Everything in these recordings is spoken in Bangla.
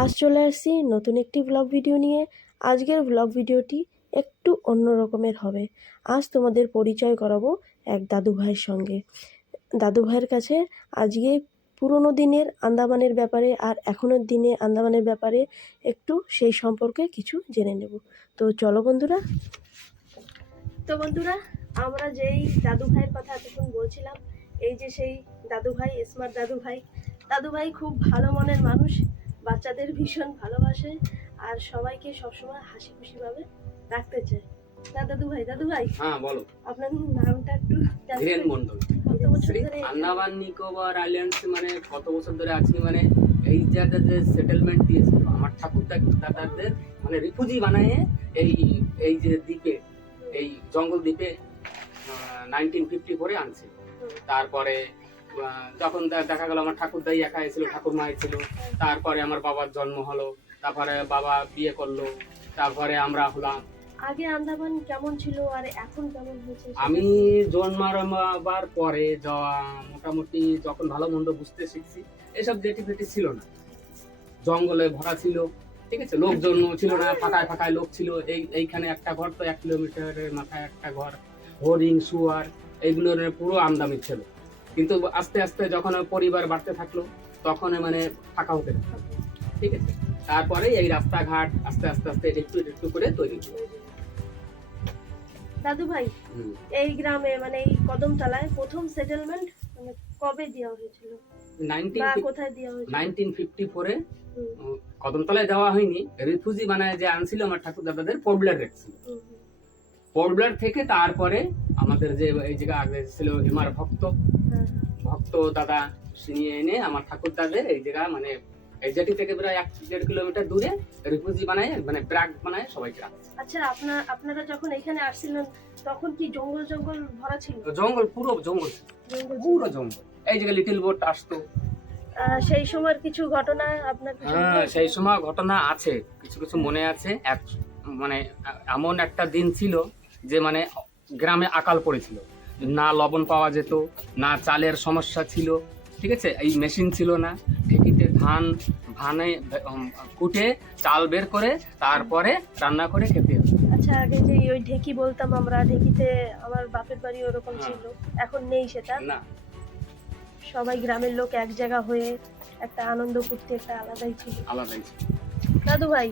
আজ চলে আসছি নতুন একটি ব্লগ ভিডিও নিয়ে। আজকের ব্লগ ভিডিওটি একটু অন্য রকমের হবে। আজ তোমাদের পরিচয় করাবো এক দাদু ভাইয়ের সঙ্গে। দাদু ভাইয়ের কাছে আজকে পুরনো দিনের আন্দামানের ব্যাপারে আর এখনের দিনে আন্দামানের ব্যাপারে একটু সেই সম্পর্কে কিছু জেনে নেব। তো চলো বন্ধুরা। আমরা যেই দাদু ভাইয়ের কথা এতক্ষণ বলছিলাম, এই যে সেই দাদু ভাই, স্মার্ট দাদু ভাই। দাদু ভাই খুব ভালো মনের মানুষ, বাচ্চাদের ভীষণ ভালোবাসে আর সবাইকে সবসময় হাসি খুশিভাবে রাখতে চায়। না দাদু ভাই? হ্যাঁ বলো। আপনার নামটা একটু ধীরেন মন্ডল। কত বছর ধরে আন্দামান নিকোবর আইল্যান্ডস মানে কত বছর ধরে আছি, মানে এই জায়গায় যে সেটেলমেন্ট দিয়েছিল আমার ঠাকুর দাদাদের, মানে রিফিউজি বানায় এই এই যে দ্বীপে, এই জঙ্গল দ্বীপে 1954 আনছে। তারপরে যখন দেখা গেল আমার ঠাকুরদাই একা ছিল, ঠাকুর মায়ের ছিল। তারপরে আমার বাবার জন্ম হলো, তারপরে বাবা বিয়ে করলো, তারপরে আমরা হলাম। আগে আন্দামান কেমন ছিল আর এখন কেমন হয়েছে? আমি জন্মাবার পরে যাওয়া মোটামুটি যখন ভালো মন্দ বুঝতে শিখছি, এসব জেটি ফেটি ছিল না, জঙ্গলে ভরা ছিল, ঠিক আছে, লোকজন ছিল না, ফাঁকায় ফাঁকায় লোক ছিল। এইখানে একটা ঘর তো 1 কিলোমিটারের মাথায় একটা ঘর, হরিণ শুয়ার এইগুলোর পুরো আমদামি ছিল। কিন্তু আস্তে আস্তে যখন পরিবার বাড়তে থাকলো তখন মানে ফাঁকা হতে থাকলো, ঠিক আছে। তারপরে এই রাস্তাঘাট আস্তে আস্তে আস্তে একটু একটু করে তৈরি হলো। দাদু ভাই, এই গ্রামে মানে এই কদমতলায় প্রথম সেটেলমেন্ট মানে কবে দেওয়া হয়েছিল বা কোথায় দেওয়া হয়েছিল? 1954-এ কদমতলায় দেওয়া হয়নি, রিফিউজি বানায় যে আনছিল আমার ঠাকুর দাদাদের পোর্টব্লেয়ার রেখেছিল। পোর্টব্লেয়ার থেকে তারপরে আমাদের যে এই জায়গা আগে ছিল হিমার ভক্ত দাদা সিনিয়ে এনে আমার ঠাকুর দাদের এই জায়গা মানে এই জেটি থেকে প্রায় 1-1.5 কিলোমিটার দূরে রিফিউজি বানায়, মানে ব্র্যাক বানায় সবাইকে রাখছে। আচ্ছা, আপনারা যখন এখানে আসছিলেন তখন কি জঙ্গল জঙ্গল ভরা ছিল? জঙ্গল, পুরো জঙ্গল, পুরো জঙ্গল। এই জায়গায় লিটল বোট আসতো। সেই সময়ের কিছু ঘটনা আপনার? হ্যাঁ, সেই সময় ঘটনা আছে, কিছু কিছু মনে আছে। মানে এমন একটা দিন ছিল যে মানে গ্রামে আকাল পড়েছিল, না লবণ পাওয়া যেত, না চালের সমস্যা ছিল, ঠিক আছে। এই মেশিন ছিল না, ঢেকিতে ধান ভানে কুটে চাল বের করে তারপরে রান্না করে খেতে হতো। আচ্ছা, আগে যে ওই ঢেকি বলতাম আমরা, ঢেকিতে আমার বাপের বাড়ি ওরকম ছিল, এখন নেই সেটা। না, সবাই গ্রামের লোক এক জায়গা হয়ে একটা আনন্দ করতে একটা আলাদাই ছিল। দাদু ভাই,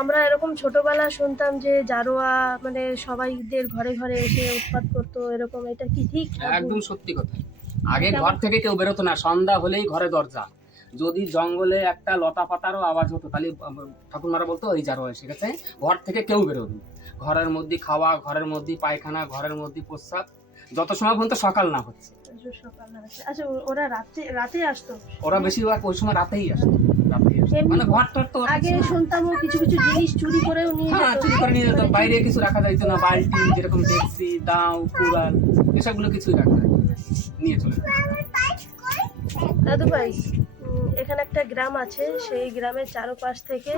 আমরা এরকম ছোটবেলা শুনতাম যে জারোয়া মানে সবাইদের ঘরে ঘরে এসে উৎপাত করতো, এরকম, এটা কি ঠিক? একদম সত্যি কথা। আগে ঘর থেকে কেউ বেরোতো না, সন্ধ্যা হলেই ঘরে দরজা। যদি জঙ্গলে একটা লতা পাতারও আওয়াজ হতো তাহলে ঠাকুরমারা বলতো ওই জারোয়া এসে গেছে, ঘর থেকে কেউ বেরোবে। ঘরের মধ্যে খাওয়া, ঘরের মধ্যে পায়খানা, ঘরের মধ্যে প্রস্রাব, যত সময় পর্যন্ত সকাল না হচ্ছে। আচ্ছা, ওরা রাতে আসতো? ওরা বেশিরভাগ ওই সময় রাতেই আসতো। মানে ঘরটার তো আগে শুনতাম কিছু কিছু জিনিস চুরি করেও নিয়ে যেত। চুরি করে নিয়ে যেত, বাইরে কিছু রাখা যাইতো না, বালতি যেরকম ডেকসি, দাও, কুড়াল, এসবগুলো কিছুই রাখা যায়, নিয়ে চলে যেত। দাদু ভাই, এখানে একটা গ্রাম আছে, সেই গ্রামের চারপাশ থেকে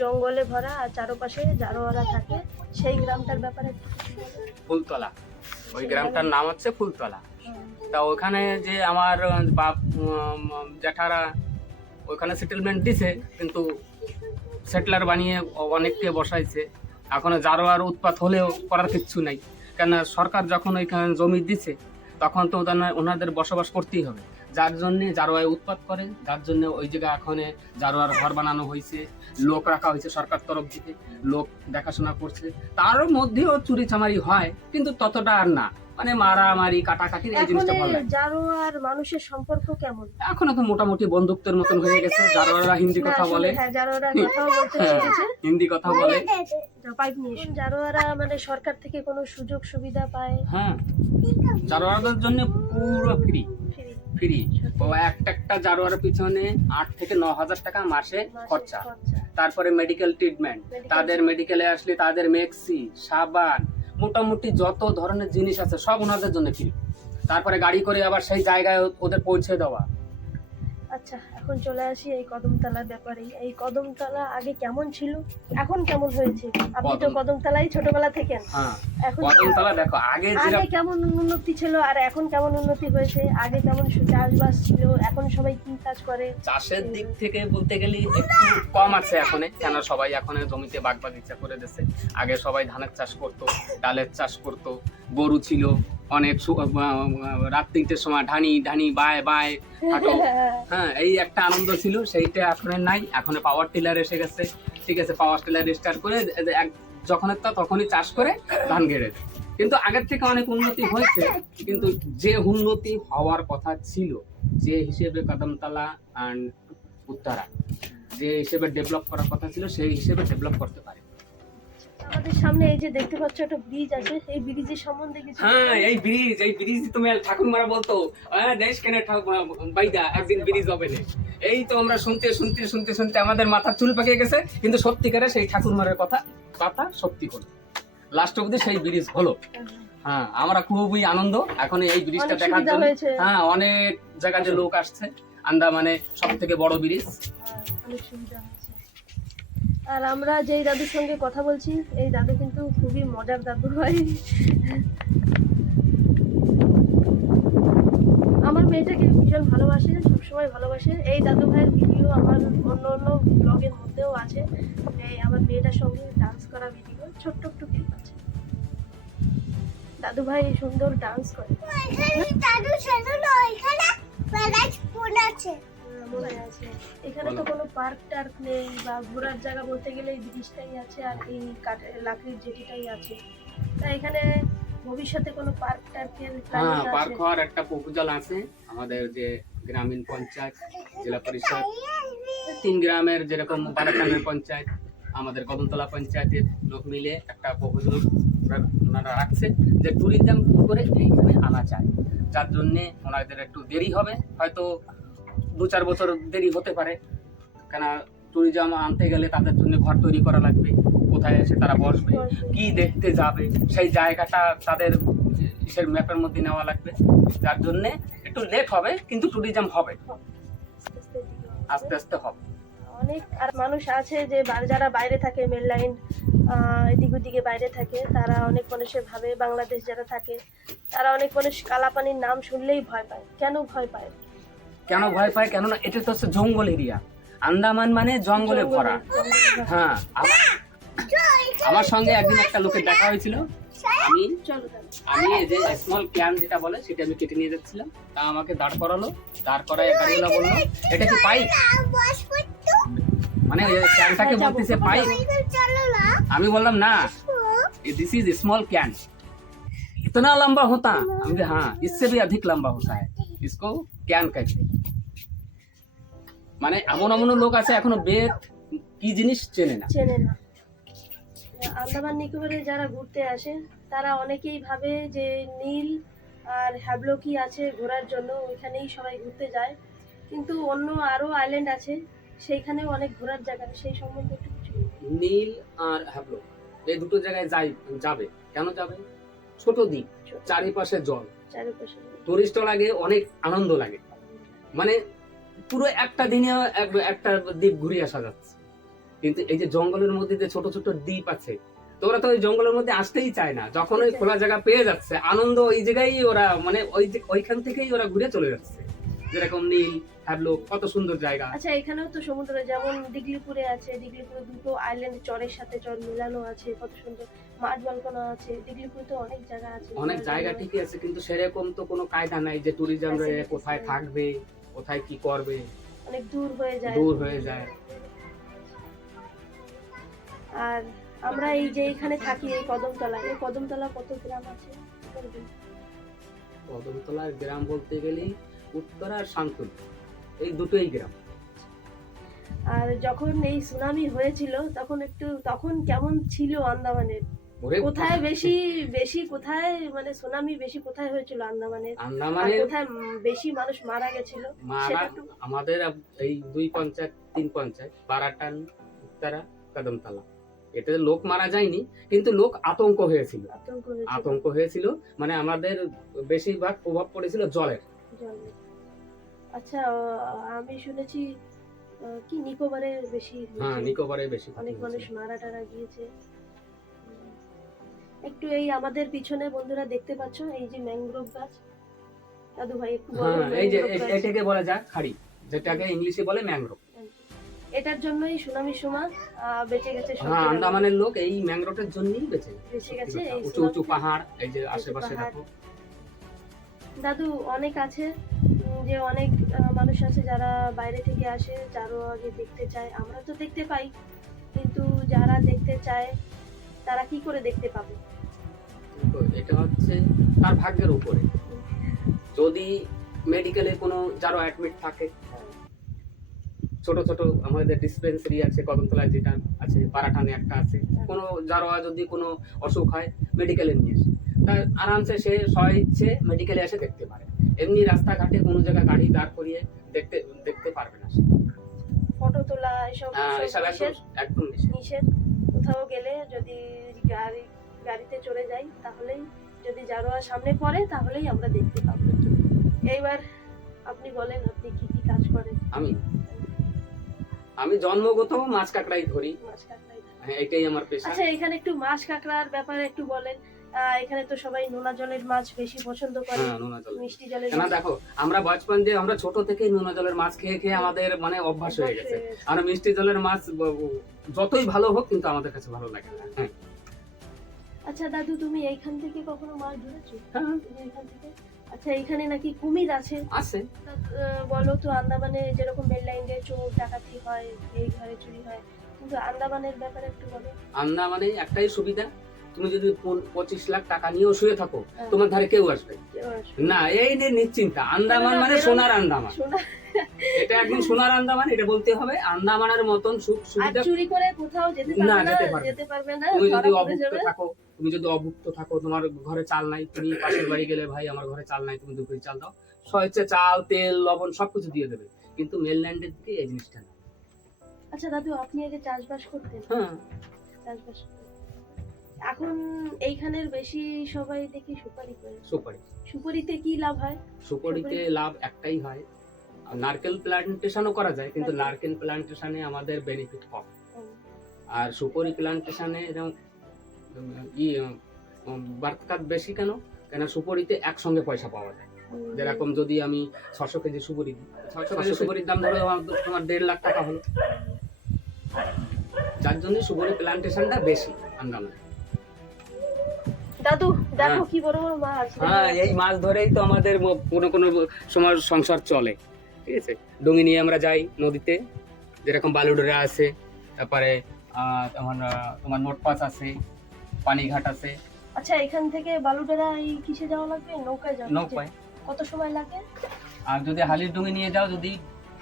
জঙ্গলে ভরা আর চারপাশে জারোয়ারা থাকে, সেই গ্রামটার ব্যাপারে? ফুলতলা, ওই গ্রামটার নাম হচ্ছে ফুলতলা। তা ওখানে যে আমার বাপ জ্যাঠারা ওখানে সেটেলমেন্ট দিছে, কিন্তু সেটলার বানিয়ে অনেককে বসাইছে। এখন জারোয়ার উৎপাত হলেও করার কিচ্ছু নাই, কেন সরকার যখন ওইখানে জমি দিছে তখন তো ওনাদের বসবাস করতেই হবে। যার জন্য জারোয়ায় উৎপাত করে, যার জন্য ওই জায়গায় এখন জারোয়ার ঘর বানানো হয়েছে, লোক রাখা হয়েছে সরকার তরফ থেকে, লোক দেখাশোনা করছে। তার মধ্যেও চুরি চামারি হয়, কিন্তু ততটা আর না, মানে মারামারি কাটাকাটি এই জিনিসটা ভালো লাগে। জারোয়ার মানুষের সম্পর্ক কেমন? এখন তো মোটামুটি বন্ধুত্বের মতন হয়ে গেছে। জারোয়াররা হিন্দি কথা বলে, হিন্দি কথা বলে। জারোয়াররা মানে সরকার থেকে কোনো সুযোগ সুবিধা পায়? হ্যাঁ, জারোয়ারদের জন্য পুরো ফ্রি। ও একটা জারোয়ারের পিছনে 8 থেকে 9 হাজার টাকা মাসে খরচা। তারপরে মেডিকেল ট্রিটমেন্ট, তাদের মেডিকেলে আসলে তাদের মেক্সি, সাবান, মোটামুটি যত ধরনের জিনিস আছে সব ওনাদের জন্য ফ্রি। তারপরে গাড়ি করে আবার সেই জায়গায় ওদের পৌঁছে দেওয়া। আচ্ছা, এখন চলে আসি এই কদমতলার ব্যাপারে। এই কদমতলা আগে কেমন ছিল, এখন কেমন হয়েছে? আপনি তো কদমতলায় ছোটবেলা থেকেন। হ্যাঁ, এখন কদমতলা দেখো আগে আগে কেমন উন্নতি ছিল আর এখন কেমন উন্নতি হয়েছে? আগে কেমন চাষবাস ছিল, এখন সবাই কি কাজ করে? চাষের দিক থেকে বলতে গেলে একটু কম আছে এখন, কেন সবাই এখন জমিতে বাগ বাগিচা করে দিচ্ছে। আগে সবাই ধানের চাষ করতো, ডালের চাষ করতো, গরু ছিল অনেক, রাত 3টের সময় ঢানি ঢানি বায় বায় হাঁটো। হ্যাঁ, এই একটা আনন্দ ছিল, সেইটা এখন নাই। এখন পাওয়ার টিলার এসে গেছে, ঠিক আছে, পাওয়ার টিলার স্টার্ট করে যখন তখনই চাষ করে ধান ঘেরে দেয়। কিন্তু আগের থেকে অনেক উন্নতি হয়েছে, কিন্তু যে উন্নতি হওয়ার কথা ছিল, যে হিসেবে কদমতলা এন্ড উত্তরা যে হিসেবে ডেভেলপ করার কথা ছিল, সেই হিসেবে ডেভেলপ করতে পারে। আমাদের সামনে এই যে দেখতে পাচ্ছ একটা ব্রিজ আছে, এই ব্রিজের সম্বন্ধে কিছু? হ্যাঁ, এই ব্রিজ তুমি ঠাকুরমারা বলতো, দেশ কেন বাইদা একদিন ব্রিজ হবে না। এই তো আমরা শুনতে শুনতে শুনতে শুনতে আমাদের মাথা চুল পাকিয়ে গেছে, কিন্তু সত্যিকারে সেই ঠাকুরমারের কথা সত্যি হলো, লাস্ট অবধি সেই ব্রিজ হলো। হ্যাঁ, আমরা খুবই আনন্দ এখন এই ব্রিজটা দেখার জন্য। হ্যাঁ, অনেক জায়গাতে লোক আসছে। আন্দামানে সব থেকে বড় ব্রিজ। অনেক সুবিধা হয়েছে। আর আমরা যেই দাদুর সঙ্গে কথা বলছি, এই দাদু কিন্তু খুবই মজার দাদু হয়। আমার মেয়েটাকে ভীষণ ভালোবাসে, সবসময় ভালোবাসে। এই দাদু ভাইয়ের ভিডিও আমার অন্য অন্য ব্লগের মধ্যেও আছে। এই আমার মেয়েটার সঙ্গে ডান্স করা ভিডিও, ছোট্ট একটু ক্লিপ আছে। দাদু ভাই সুন্দর ডান্স করে। মনে আছে, এখানে তো কোনো পার্ক টার্ক নেই বা ঘোরার জায়গা বলতে গেলে এই ব্রিজটাই আছে আর এই লাকড়ির জেটিটাই আছে। তা এখানে ভবিষ্যতে কোনো পার্ক টার্কের প্ল্যানিং আছে? পার্ক হওয়ার একটা প্রপোজাল আছে। আমাদের যে গ্রামীণ পঞ্চায়েত, জেলা পরিষদ, 3 গ্রামের যেরকম বারাকানের পঞ্চায়েত, আমাদের কদমতলা পঞ্চায়েতের লোক মিলে একটা প্রপোজাল ওনারা রাখছে যে ট্যুরিজম কি করে এইখানে আনা যায়। যার জন্যে ওনাদের একটু দেরি হবে, হয়তো 2-4 বছর দেরি হতে পারে। কেন ট্যুরিজম আনতে গেলে তাদের জন্য ঘর তৈরি করা লাগবে, কোথায় এসে তারা বসবে, কি দেখতে যাবে, সেই জায়গাটা তাদের ইসের ম্যাপের মধ্যে নেওয়া লাগবে। যার জন্য একটু লেট হবে, কিন্তু ট্যুরিজম হবে, আস্তে আস্তে হবে। অনেক আর মানুষ আছে যে যারা বাইরে থাকে, মেল লাইন এদিক ওদিকে বাইরে থাকে, তারা অনেক মানুষের ভাবে, বাংলাদেশ যারা থাকে তারা অনেক মানুষ কালাপানির নাম শুনলেই ভয় পায়। কেন ভয় পায়? কেননা এটা তো হচ্ছে জঙ্গল এরিয়া। আন্দামান মানে জঙ্গলে ভরা। হ্যাঁ, আমার সঙ্গে একদিন একটা লোকের দেখা হয়েছিল। আমি এই যে স্মল ক্যান যেটা বলে সেটা আমি কেটে নিয়ে যাচ্ছিলাম, তা আমাকে দাঁড় করালো। দাঁড় করায় গাড়িওয়ালা বললো, এটা কি পাইপ? মানে ক্যানটাকে বলতেছে পাইপ। আমি বললাম না, दिस इज स्मॉल कैन, इतना लंबा होता? हमने हाँ, इससे भी अधिक लंबा होता है, इसको कैन कहते हैं। মানে এমন এমন লোক আছে এখনো বেদ কি জিনিস চেনে না। আন্দামান নিকোবরে যারা ঘুরতে আসে তারা অনেকেই ভাবে যে নীল আর হ্যাবলকি আছে ঘোরার জন্য, ওইখানেই সবাই ঘুরতে যায়। কিন্তু অন্য আরো আইল্যান্ড আছে, সেইখানেও অনেক ঘোরার জায়গা। সেই সম্বন্ধে একটু কিছু? নীল আর হ্যাবলক এই দুটো জায়গায় যাবে। কেন যাবে? ছোট দ্বীপ, চারিপাশে জল, টুরিস্ট লাগে, অনেক আনন্দ লাগে। মানে পুরো একটা দিনে একটা দ্বীপ ঘুরে আসা যাচ্ছে। কিন্তু এই যে জঙ্গলের মধ্যে যে ছোট ছোট দ্বীপ আছে, তোরা তো ওই জঙ্গলের মধ্যে আসতেই চায় না। যখন ওই খোলা জায়গা পেয়ে যাচ্ছে, আনন্দ ওই জায়গায় ওরা, মানে ওইখান থেকেই ওরা ঘুরে চলে যাচ্ছে। যেরকম নীল, হ্যাবলক, কত সুন্দর জায়গা। আচ্ছা, এখানেও তো সমুদ্র, যেমন দিগলিপুরে আছে। দিগলিপুরে দুটো আইল্যান্ড চরের সাথে চর মিলানো আছে, কত সুন্দর মাঠ বালকোনা আছে। দিগলিপুরে তো অনেক জায়গা আছে, অনেক জায়গা ঠিকই আছে, কিন্তু সেরকম তো কোনো কায়দা নাই যে ট্যুরিজমরা কোথায় থাকবে, কোথায় কি করবে, অনেক দূর হয়ে যায়। আর আমরা এই যে এখানে থাকি, এই কদমতলা কত গ্রাম আছে? কদমতলার গ্রাম বলতে গেলে উত্তরা আর শান্তল, এই দুটোই গ্রাম। আর যখন এই সুনামি হয়েছিল তখন কেমন ছিল আন্দামানের? কোথায় বেশি কোথায় মানে সুনামি বেশি কোথায় হয়েছিল আন্দামানের? কোথায় বেশি মানুষ মারা গেছিল? আমাদের এই 2 পঞ্চায়েত 3 পঞ্চায়েত, বারাটান, উত্তরা, কদমতলা, এটাতে লোক মারা যায়নি, কিন্তু লোক আতঙ্ক হয়েছিল। মানে আমাদের বেশিরভাগ প্রভাব পড়েছিল জলের। আচ্ছা, আমি শুনেছি কি নিকোবরে বেশি হ্যাঁ, হয়েছে, নিকোবরে বেশি অনেক ক্ষতি মানুষ হয়েছে। মারা টারা গিয়েছে। একটু এই আমাদের পিছনে বন্ধুরা দেখতে পাচ্ছ এই যে ম্যানগ্রোভ গাছ, দাদু ভাই একটু বলো হ্যাঁ, এই যে ম্যানগ্রোভ গাছ। এটাকে বলা যায় খাড়ি, যেটাকে ইংলিশে বলে ম্যাংগ্রোভ। এটার জন্যই সুনামির সময় বেঁচে গেছে সব হ্যাঁ, গ্রাম। আন্দামানের লোক এই ম্যাংগ্রোভের জন্যই বেঁচে বেঁচে সত্যি গেছে কথা। এই উঁচু সুনামি উঁচু থেকে। পাহাড়, এই যে উঁচু আশেপাশে পাহাড়। দেখো। দাদু অনেক আছে যে অনেক মানুষ আছে যারা বাইরে থেকে আসে, যারও আগে দেখতে চায়। আমরা তো দেখতে পাই, কিন্তু যারা দেখতে চায় তারা কি করে দেখতে পাবে? তো এটা হচ্ছে তার ভাগ্যের উপরে। যদি মেডিকেলে কোনো যারা অ্যাডমিট থাকে, ছোট ছোট আমাদের ডিসপেন্সারি আছে কদমতলায়, যেটা আছে পারাঠানে একটা আছে, কোনো যারা যদি কোনো অসুখ হয় মেডিকেলে নিয়ে আসে, তার আরামসে সে স্বইচ্ছে মেডিকেলে এসে দেখতে পারে। এমনি রাস্তাঘাটে কোনো জায়গায় গাড়ি দাঁড় করিয়ে দেখতে দেখতে পারবে না সে। ফটো তোলা এসব এসব একদম নিষেধ। একদম নিষেধ। নিষেধ। কোথাও গেলে যদি গাড়িতে চড়ে যাই, তাহলেই যদি জারোয়া সামনে পড়ে তাহলেই আমরা দেখতে পাবো। এইবার আপনি বলেন আপনি কি কি কাজ করেন? আমি জন্মগত মাছ কাঁকড়াই ধরি। মাছ কাঁকড়াই। হ্যাঁ, এটাই আমার পেশা। আচ্ছা, এখানে একটু মাছ কাঁকড়ার ব্যাপারে একটু বলেন। এখানে তো সবাই নোনা জলের মাছ বেশি পছন্দ করে, হ্যাঁ, নোনা জল। মিষ্টি জলের কেন মাছ দেখো, আমরা বচপন যে আমরা ছোট থেকেই নোনা জলের মাছ খেয়ে খেয়ে আমাদের মানে অভ্যাস হয়ে গেছে। আর মিষ্টি জলের মাছ যতই ভালো হোক কিন্তু আমাদের কাছে ভালো লাগে না। হ্যাঁ। আচ্ছা দাদু, তুমি এইখান থেকে কখনো মাছ ধরেছো? হ্যাঁ, তুমি এইখান থেকে? আচ্ছা, এখানে নাকি কুমির আছে। আছে। বলো তো, আন্দামানে যেরকম মেল লাইনে চোর ডাকাতি হয়, এই ঘরে চুরি হয়, কিন্তু আন্দামানের ব্যাপারে একটু বলো। আন্দামানে একটাই সুবিধা, তুমি যদি 25 লাখ টাকা নিয়েও শুয়ে থাকো, তোমার ধারে কেউ আসবে না। এই নিয়ে নিশ্চিন্তা। আন্দামান মানে সোনার আন্দামান। এটা একদম সোনার আন্দামান, এটা বলতে হবে। আন্দামানের মতন সুখ সুবিধা চুরি করে কোথাও যেতে পারবে না। তুমি যদি অভুক্ত থাকো, তোমার ঘরে চাল নাই, তুমি পাশের বাড়ি গেলে, ভাই আমার ঘরে চাল নাই, তুমি 2 কেজি চাল দাও, স্বেচ্ছা চাল তেল লবণ সবকিছু দিয়ে দেবে। কিন্তু মেনল্যান্ডের দিকে এই জিনিসটা না। আচ্ছা দাদু, আপনি আগে চাষবাস করতেন? হ্যাঁ, চাষবাস। এখন এইখানের বেশি সবাই দেখি সুপারি করে। সুপারিতে কি লাভ হয়? সুপারিতে লাভ একটাই হয়, নারকেল প্লান্টেশনও করা যায়, কিন্তু নারকেল প্লান্টেশনে আমাদের বেনিফিট কম। আর সুপারি প্লান্টেশনে এরকম বার্তাকাত বেশি। কেন? সুপারিতে একসঙ্গে পয়সা পাওয়া যায়। যেরকম যদি আমি 600 কেজি সুপারি দিই, 600 কেজি সুপারির দাম ধরো তোমার 1.5 লাখ টাকা হলো। যার জন্য সুপারি প্লান্টেশনটা বেশি আন্দামানে। দাদু দেখো কি বড় বড় মাছ। হ্যাঁ, এই মাছ ধরেই তো আমাদের কোনো সময় সংসার চলে। ঠিক আছে, ডুঙি নিয়ে আমরা যাই নদীতে, যেরকম বালুডোরা আছে, তারপরে তোমার নোটপাস আছে, পানিঘাট আছে। আচ্ছা, এখান থেকে বালুডোরা এই কিসে যাওয়া লাগবে? নৌকায় যাওয়া? নৌকায়। কত সময় লাগে? আর যদি হালির ডুঙি নিয়ে যাও, যদি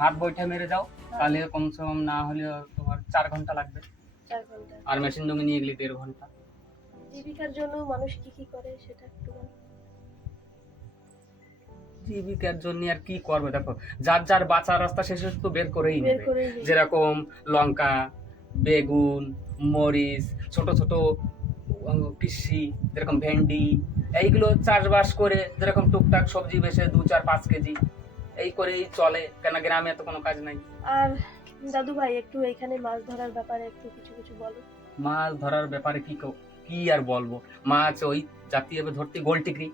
হাত বৈঠা মেরে যাও, তাহলে কমসে কম না হলে তোমার 4 ঘন্টা লাগবে। 4 ঘন্টা। আর মেশিন ডুঙি নিয়ে গেলে 1.5 ঘন্টা। জীবিকার জন্য মানুষ কি কি করে সেটা একটু বল। জীবিকার জন্য আর কি করবে, দেখো যার যার বাঁচার রাস্তা শেষে তো বের করেই বের নেবে। করেই নেবে। যেরকম লঙ্কা, বেগুন, মরিচ, ছোট ছোট কৃষি, যেরকম ভেন্ডি, এইগুলো চাষবাস করে যেরকম টুকটাক সবজি বেচে 2, 4, 5 কেজি এই করেই চলে। কেন গ্রামে এত কোনো কাজ নাই। আর দাদু ভাই, একটু এখানে মাছ ধরার ব্যাপারে একটু কিছু কিছু বলো। মাছ ধরার ব্যাপারে কি আর বলবো। মাছ ওই জাতীয় ধরতে গোলটিকরি।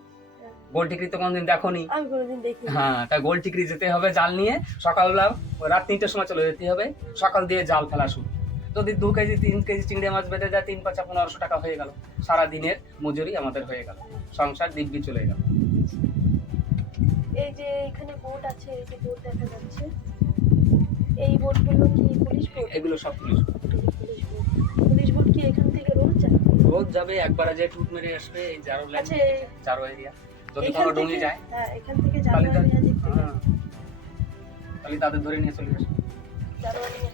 গোলটিকরি তো কোনদিন দেখোনি? আমি কোনোদিন দেখিনি। হ্যাঁ, তাই গোলটিকরি যেতে হবে জাল নিয়ে, সকালবেলা রাত 3টের সময় চলে যেতে হবে, সকাল দিয়ে জাল ফেলা শুরু। যদি 2 কেজি 3 কেজি চিংড়ি মাছ বেঁধে যায়, 3 5 1500 টাকা হয়ে গেল। সারা দিনের মজুরি আমাদের হয়ে গেল, সংসার দিব্যি চলে গেল। এই যে এখানে বোট আছে, এই যে বোট দেখা যাচ্ছে, এই বোটগুলো কি পুলিশ বোট? এগুলো সব পুলিশ বোট। পুলিশ বোট কি এখান থেকে রোজ যায়? রোজ যাবে, একবার যে টুট মেরে আসবে। এই জারো লাইন, আচ্ছা, জারো এরিয়া যদি কোনো ডুঙি যায়, হ্যাঁ, এখান থেকে জারো এরিয়া দেখতে হ্যাঁ, তাহলে তাদের ধরে নিয়ে চলে আসবে জারো এরিয়া।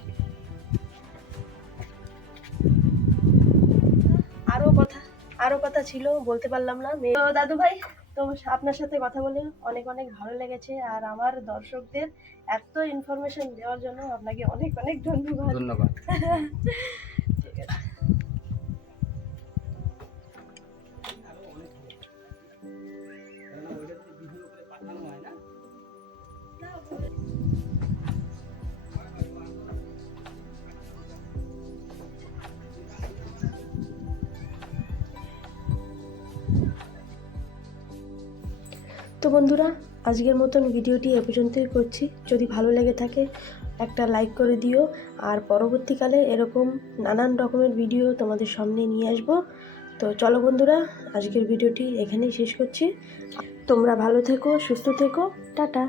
আরো কথা ছিল, বলতে পারলাম না। তো দাদু ভাই, তো আপনার সাথে কথা বলে অনেক অনেক ভালো লেগেছে। আর আমার দর্শকদের এত ইনফরমেশন দেওয়ার জন্য আপনাকে অনেক অনেক ধন্যবাদ। ঠিক আছে। তো বন্ধুরা, আজকের মতন ভিডিওটি এ পর্যন্তই করছি। যদি ভালো লেগে থাকে একটা লাইক করে দিও, আর পরবর্তীকালে এরকম নানান রকমের ভিডিও তোমাদের সামনে নিয়ে আসবো। তো চলো বন্ধুরা, আজকের ভিডিওটি এখানেই শেষ করছি। তোমরা ভালো থেকো, সুস্থ থেকো, টাটা।